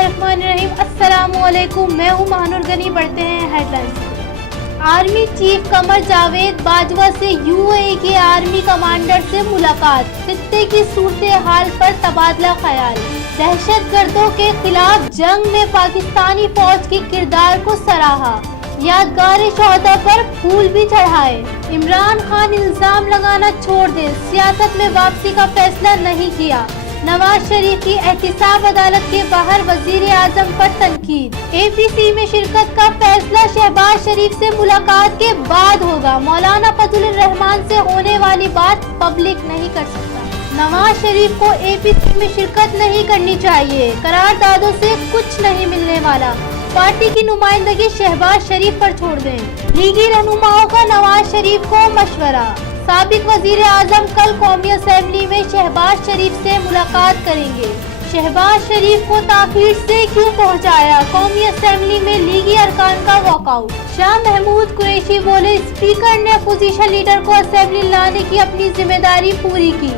बिस्मिल्लाहिर्रहमानिर्रहीम। अस्सलामुअलैकुम, मैं हूँ महानूर गनी। बढ़ते हैं headlines. Army chief Qamar Javed Bajwa से यूएई के आर्मी कमांडर से मुलाकात, खित्ते की सूरत हाल पर तबादला ख्याल। दहशतगर्दों के खिलाफ जंग में पाकिस्तानी फौज के किरदार को सराहा, यादगार शोहदा पर फूल भी चढ़ाए। इमरान खान इल्जाम लगाना छोड़ दें, सियासत में वापसी का फैसला नहीं किया। नवाज शरीफ की एहतिसाब अदालत के बाहर वजीर आजम पर तनकीद। APC में शिरकत का फैसला शहबाज शरीफ से मुलाकात के बाद होगा। मौलाना फजल रहमान से होने वाली बात पब्लिक नहीं कर सकता। नवाज शरीफ को APC में शिरकत नहीं करनी चाहिए, करारदादों से कुछ नहीं मिलने वाला। पार्टी की नुमाइंदगी शहबाज शरीफ पर छोड़ दें। लीगी रहनुमाओं का नवाज शरीफ को मशवरा। साबिक वजीर आजम कल कौमी असेंबली में शहबाज शरीफ से मुलाकात करेंगे। शहबाज शरीफ को ताखीर से क्यों पहुंचाया? कौमी असेंबली में लीगी अरकान का वॉकआउट। शाह महमूद कुरैशी बोले, स्पीकर ने अपोजिशन लीडर को असेंबली लाने की अपनी जिम्मेदारी पूरी की।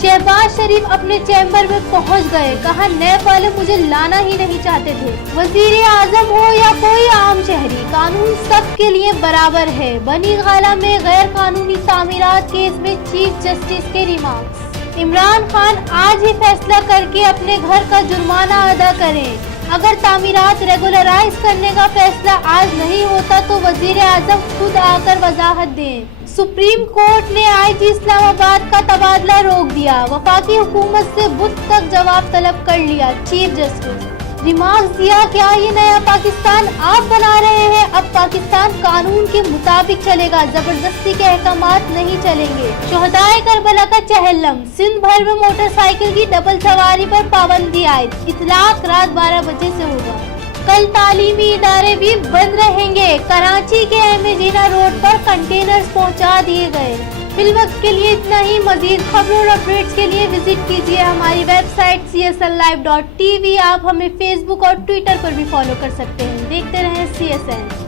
शहबाज शरीफ अपने चैम्बर में पहुंच गए, कहा नैब वाले मुझे लाना ही नहीं चाहते थे। वजीर आजम हो या कोई आम शहरी, कानून सबके लिए बराबर है। बनी गाला में गैर कानूनी तामीरात केस में चीफ जस्टिस के रिमार्क्स। इमरान खान आज ही फैसला करके अपने घर का जुर्माना अदा करें। अगर तामीरात रेगुलराइज करने का फैसला आज नहीं होता तो वजीर आजम खुद आकर वजाहत दें। सुप्रीम कोर्ट ने IG इस्लामाबाद का तबादला रोक दिया। वफाकी हुकूमत से बुध तक जवाब तलब कर लिया। चीफ जस्टिस रिमार्क्स दिया, क्या ये नया पाकिस्तान आप बना रहे हैं? अब पाकिस्तान कानून के मुताबिक चलेगा, जबरदस्ती के अहकामात नहीं चलेंगे। शोहदाए करबला का चहलम, सिंध भर में मोटरसाइकिल की डबल सवारी पर पाबंदी आयद। इतलाक रात 12 बजे से होगा। कल तालीमी इदारे भी बंद रहेंगे। कराची के एमेजीना रोड पर कंटेनर्स पहुंचा दिए गए। फिलवक्त के लिए इतना ही। मजीद खबरों और अपडेट्स के लिए विजिट कीजिए हमारी वेबसाइट CSNlive.tv। आप हमें फेसबुक और ट्विटर पर भी फॉलो कर सकते हैं। देखते रहें CSN।